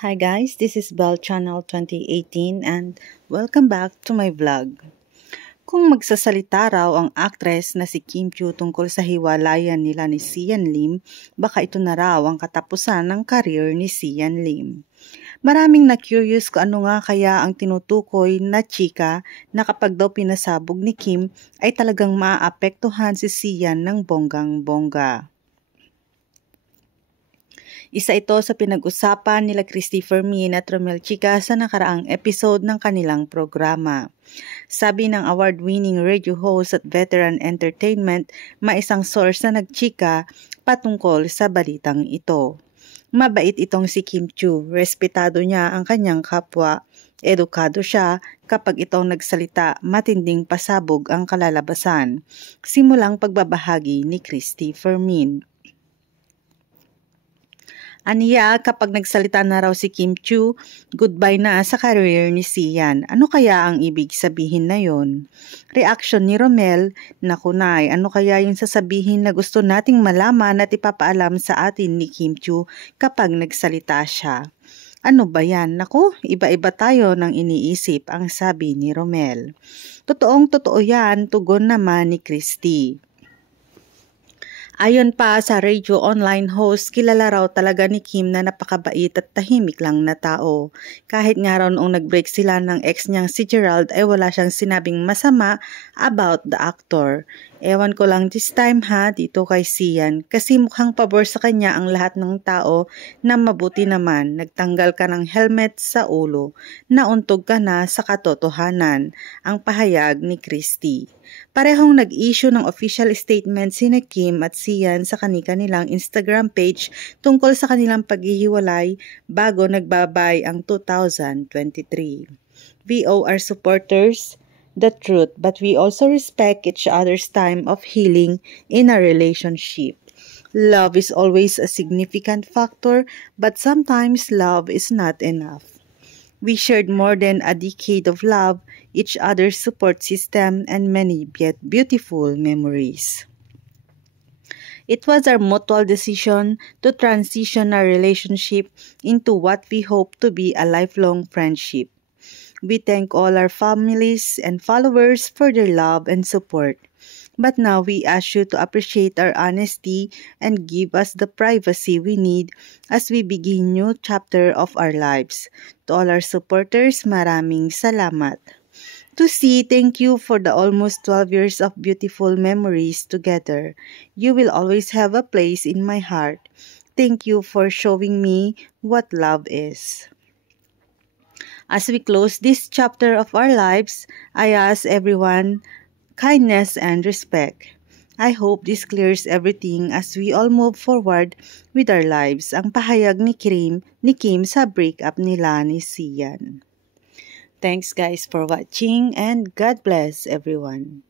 Hi guys, this is Bell Channel 2018 and welcome back to my vlog. Kung magsasalita raw ang actress na si Kim Chiu tungkol sa hiwalayan nila ni Sian Lim, baka ito na raw ang katapusan ng career ni Sian Lim. Maraming na-curious kung ano nga kaya ang tinutukoy na chika na kapag daw pinasabog ni Kim ay talagang maaapektuhan si Sian ng bonggang-bongga. Isa ito sa pinag-usapan nila Christopher Min at Romel Chica sa nakaraang episode ng kanilang programa. Sabi ng award-winning radio host at veteran entertainment, may isang source na nagchika patungkol sa balitang ito. Mabait itong si Kim Chiu, respetado niya ang kanyang kapwa. Edukado siya, kapag itong nagsalita, matinding pasabog ang kalalabasan. Simulang pagbabahagi ni Christopher Min. Aniya, kapag nagsalita na raw si Kim Chiu, goodbye na sa career ni Sian. Ano kaya ang ibig sabihin na yon? Reaction ni Romel, naku nay, ano kaya yung sasabihin na gusto nating malaman at ipapaalam sa atin ni Kim Chiu kapag nagsalita siya? Ano ba yan? Naku, iba-iba tayo ng iniisip, ang sabi ni Romel. Totoong-totoo yan, tugon naman ni Christy. Ayon pa sa radio online host, kilala raw talaga ni Kim na napakabait at tahimik lang na tao. Kahit nga raw noong nag-break sila ng ex niyang si Gerald ay wala siyang sinabing masama about the actor. Ewan ko lang this time dito kay Sian kasi mukhang pabor sa kanya ang lahat ng tao na mabuti naman. Nagtanggal ka ng helmet sa ulo. Nauntog ka na sa katotohanan, ang pahayag ni Christy. Parehong nag-issue ng official statement sina Kim at Sian sa kanilang Instagram page tungkol sa kanilang paghihiwalay bago nagbabay ang 2023. VOR supporters, the truth, but we also respect each other's time of healing in a relationship. Love is always a significant factor, but sometimes love is not enough. We shared more than a decade of love, each other's support system, and many yet beautiful memories. It was our mutual decision to transition our relationship into what we hope to be a lifelong friendship. We thank all our families and followers for their love and support. But now we ask you to appreciate our honesty and give us the privacy we need as we begin new chapter of our lives. To all our supporters, maraming salamat. To see, thank you for the almost 12 years of beautiful memories together. You will always have a place in my heart. Thank you for showing me what love is. As we close this chapter of our lives, I ask everyone kindness and respect. I hope this clears everything as we all move forward with our lives. Ang pahayag ni Kim sa breakup nila ni Sian. Thanks guys for watching and God bless everyone.